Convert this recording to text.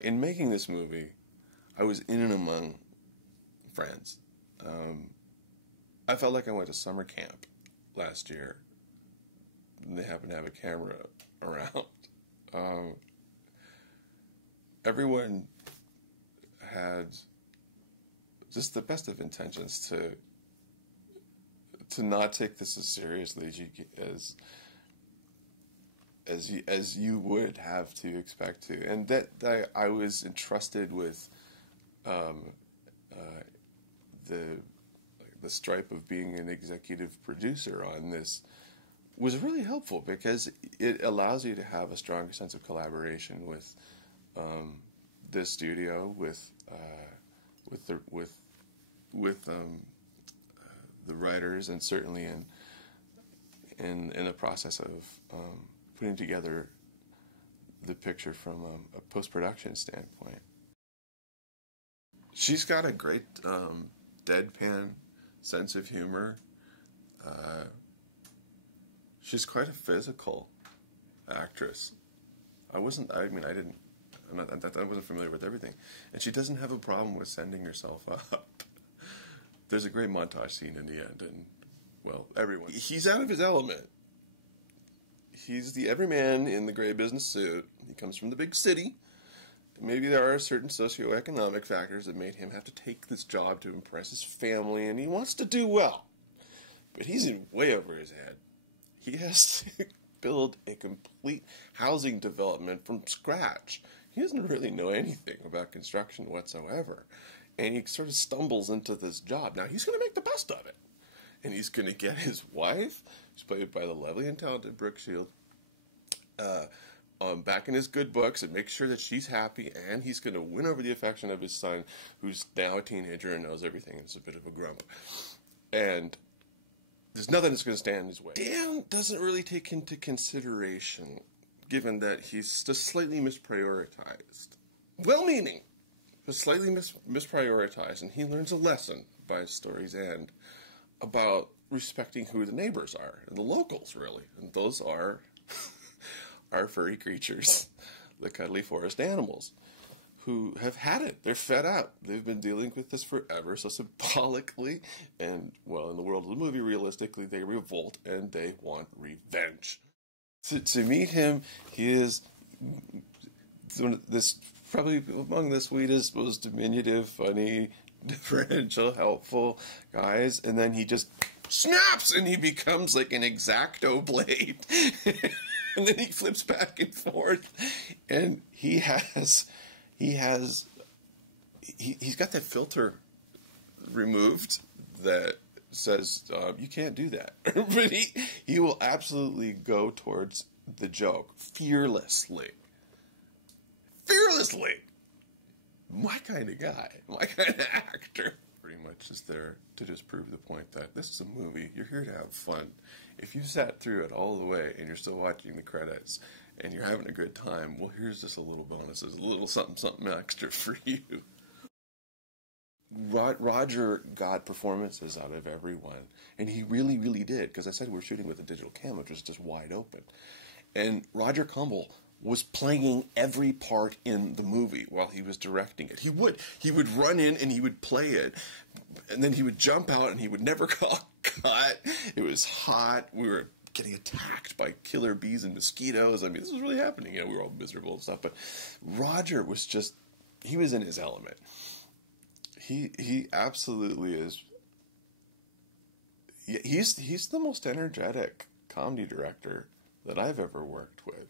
In making this movie, I was in and among friends. I felt like I went to summer camp last year. They happened to have a camera around. Everyone had just the best of intentions to not take this as seriously as you would have to expect to, and that I was entrusted with the stripe of being an executive producer on this was really helpful because it allows you to have a stronger sense of collaboration with the studio, with the writers, and certainly in the process of putting together the picture from a post-production standpoint. She's got a great deadpan sense of humor. She's quite a physical actress. I wasn't familiar with everything. And she doesn't have a problem with sending herself up. There's a great montage scene in the end, and, well, everyone. He's out of his element. He's the everyman in the gray business suit. He comes from the big city. Maybe there are certain socioeconomic factors that made him have to take this job to impress his family, and he wants to do well. But he's in way over his head. He has to build a complete housing development from scratch. He doesn't really know anything about construction whatsoever. And he sort of stumbles into this job. Now, he's going to make the best of it. And he's going to get his wife, who's played by the lovely and talented Brooke Shields, back in his good books and make sure that she's happy, and he's going to win over the affection of his son, who's now a teenager and knows everything and is a bit of a grump. And there's nothing that's going to stand in his way. Dan doesn't really take into consideration, given that he's just slightly misprioritized. Well-meaning, but slightly misprioritized, and he learns a lesson by his story's end about respecting who the neighbors are, and the locals, really. And those are our furry creatures, the cuddly forest animals, who have had it. They're fed up. They've been dealing with this forever, so symbolically, and, well, in the world of the movie, realistically, they revolt, and they want revenge. To meet him, he is probably among the sweetest, most diminutive, funny, differential, helpful guys, and then he just snaps, and he becomes like an X-Acto blade. And then he flips back and forth, and he's got that filter removed that says you can't do that. But he will absolutely go towards the joke fearlessly. My kind of guy, my kind of actor. Pretty much is there to just prove the point that this is a movie. You're here to have fun. If you sat through it all the way and you're still watching the credits and you're having a good time, well, here's just a little bonuses, a little something extra for you. Roger got performances out of everyone, and he really, really did, because I said we were shooting with a digital camera, which was just wide open. And Roger Kumble was playing every part in the movie while he was directing it. He would run in and he would play it, and then he would jump out and he would never call cut. It was hot. We were getting attacked by killer bees and mosquitoes. I mean, this was really happening. You know, we were all miserable and stuff. But Roger was he was in his element. He absolutely is. He's the most energetic comedy director that I've ever worked with.